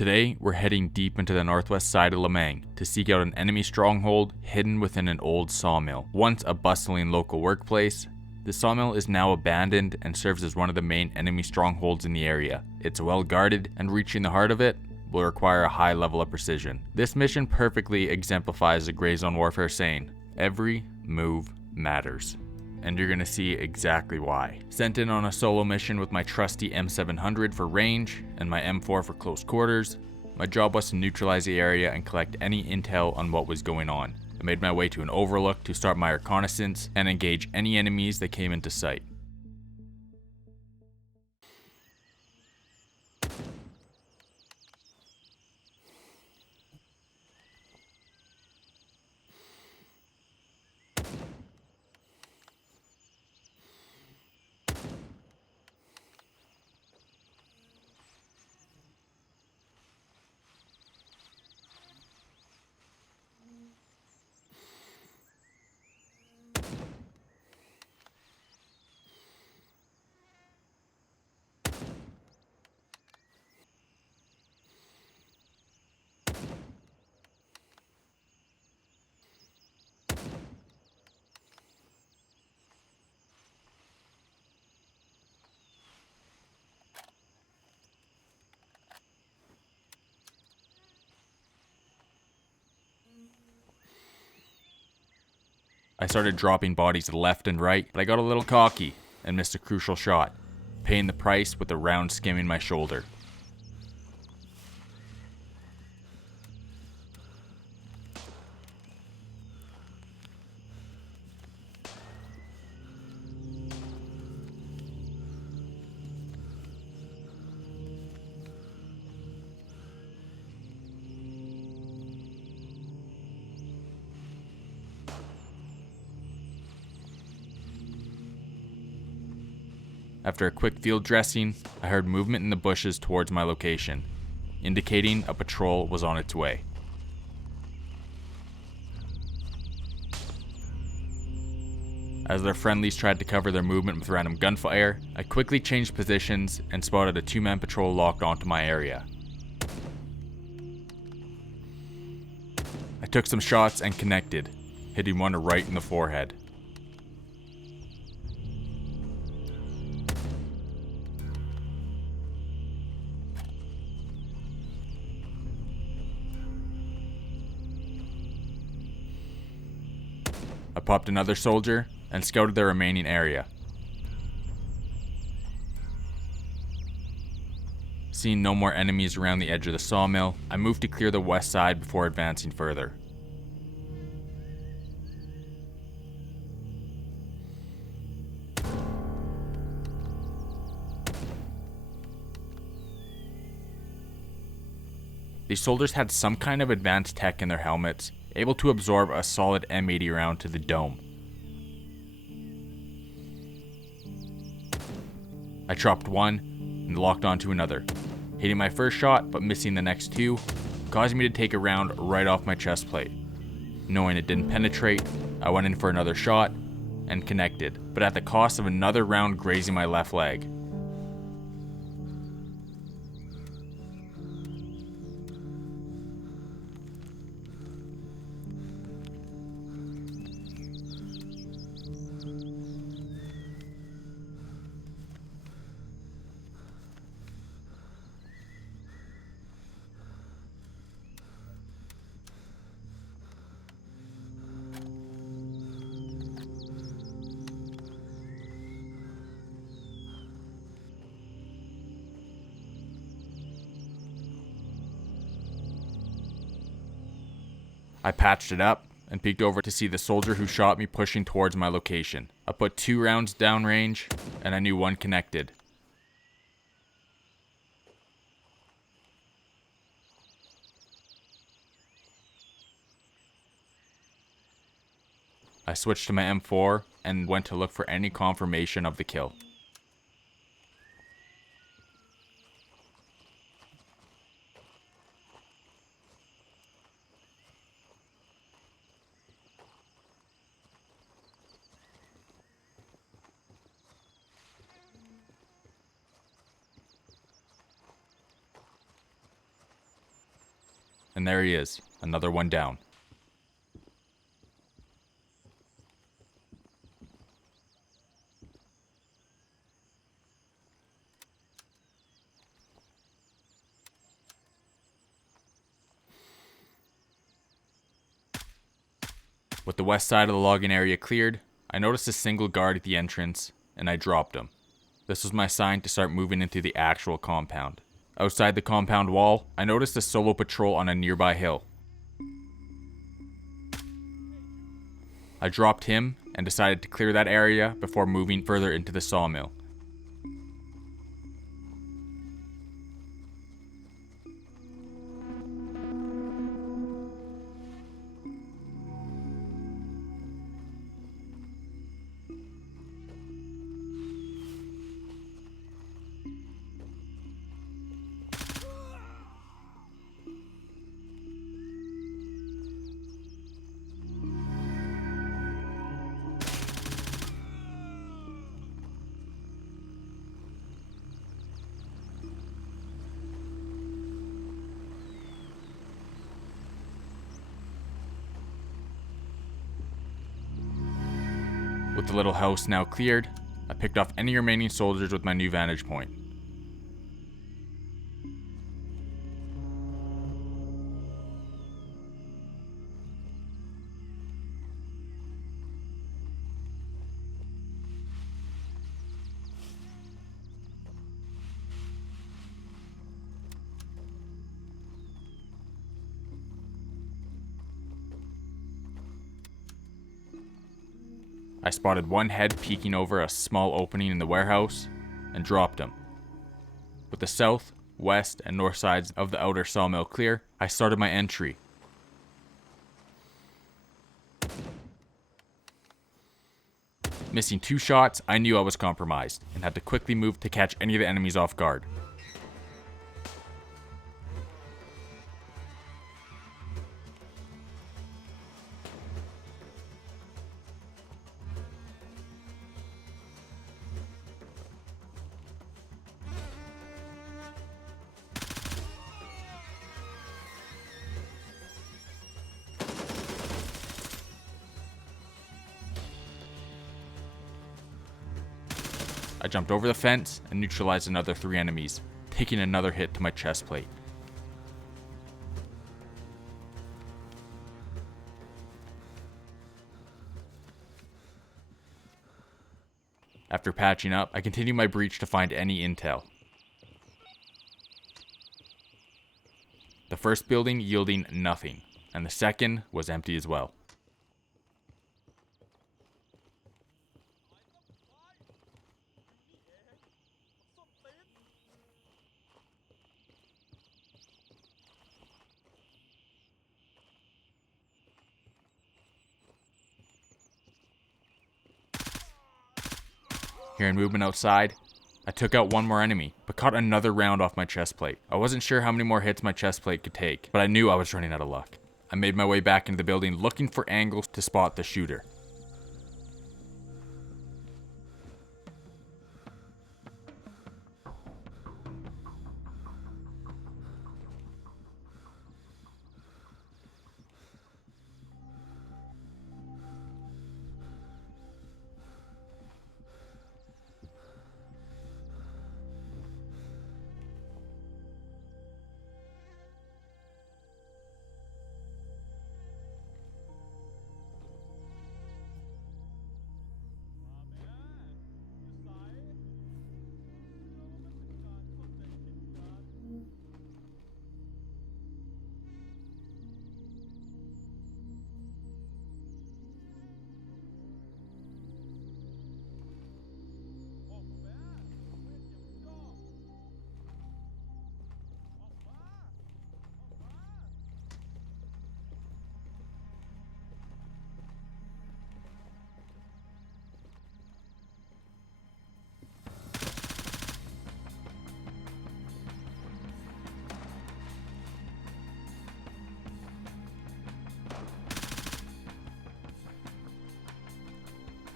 Today, we're heading deep into the northwest side of Lemang to seek out an enemy stronghold hidden within an old sawmill. Once a bustling local workplace, the sawmill is now abandoned and serves as one of the main enemy strongholds in the area. It's well guarded, and reaching the heart of it will require a high level of precision. This mission perfectly exemplifies the gray zone warfare saying, every move matters. And you're gonna see exactly why. Sent in on a solo mission with my trusty M700 for range and my M4 for close quarters, my job was to neutralize the area and collect any intel on what was going on. I made my way to an overlook to start my reconnaissance and engage any enemies that came into sight. I started dropping bodies left and right, but I got a little cocky and missed a crucial shot, paying the price with a round skimming my shoulder. After a quick field dressing, I heard movement in the bushes towards my location, indicating a patrol was on its way. As their friendlies tried to cover their movement with random gunfire, I quickly changed positions and spotted a two-man patrol locked onto my area. I took some shots and connected, hitting one right in the forehead. I popped another soldier and scouted the remaining area. Seeing no more enemies around the edge of the sawmill, I moved to clear the west side before advancing further. These soldiers had some kind of advanced tech in their helmets, able to absorb a solid M80 round to the dome. I chopped one and locked onto another, hitting my first shot but missing the next two, causing me to take a round right off my chest plate. Knowing it didn't penetrate, I went in for another shot and connected, but at the cost of another round grazing my left leg. I patched it up and peeked over to see the soldier who shot me pushing towards my location. I put 2 rounds downrange and I knew one connected. I switched to my M4 and went to look for any confirmation of the kill. And there he is, another one down. With the west side of the logging area cleared, I noticed a single guard at the entrance, and I dropped him. This was my sign to start moving into the actual compound. Outside the compound wall, I noticed a solo patrol on a nearby hill. I dropped him and decided to clear that area before moving further into the sawmill. With the little house now cleared, I picked off any remaining soldiers with my new vantage point. I spotted one head peeking over a small opening in the warehouse and dropped him. With the south, west, and north sides of the outer sawmill clear, I started my entry. Missing 2 shots, I knew I was compromised and had to quickly move to catch any of the enemies off guard. I jumped over the fence and neutralized another 3 enemies, taking another hit to my chest plate. After patching up, I continued my breach to find any intel. The first building yielding nothing, and the second was empty as well. Hearing movement outside, I took out one more enemy, but caught another round off my chest plate. I wasn't sure how many more hits my chest plate could take, but I knew I was running out of luck. I made my way back into the building looking for angles to spot the shooter.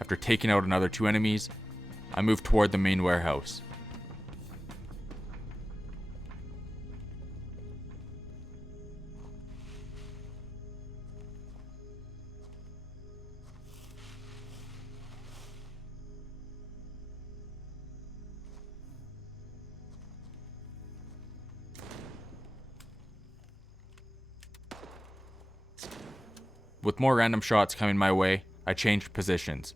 After taking out another 2 enemies, I moved toward the main warehouse. With more random shots coming my way, I changed positions.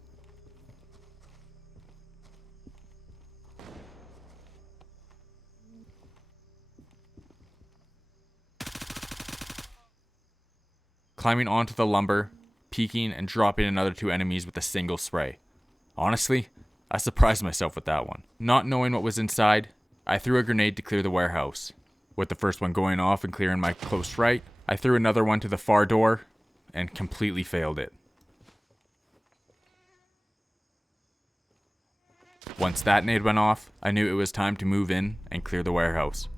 Climbing onto the lumber, peeking and dropping another 2 enemies with a single spray. Honestly, I surprised myself with that one. Not knowing what was inside, I threw a grenade to clear the warehouse. With the first one going off and clearing my close right, I threw another one to the far door and completely failed it. Once that nade went off, I knew it was time to move in and clear the warehouse.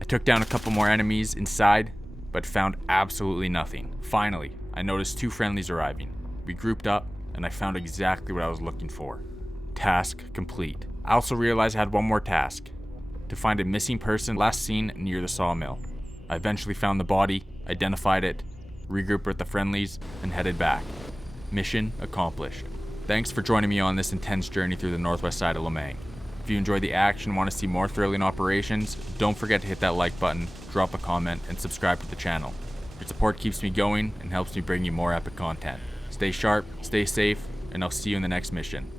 I took down a couple more enemies inside, but found absolutely nothing. Finally, I noticed 2 friendlies arriving. We grouped up, and I found exactly what I was looking for. Task complete. I also realized I had one more task: to find a missing person last seen near the sawmill. I eventually found the body, identified it, regrouped with the friendlies, and headed back. Mission accomplished. Thanks for joining me on this intense journey through the northwest side of Lemang. If you enjoy the action and want to see more thrilling operations, don't forget to hit that like button, drop a comment, and subscribe to the channel. Your support keeps me going and helps me bring you more epic content. Stay sharp, stay safe, and I'll see you in the next mission.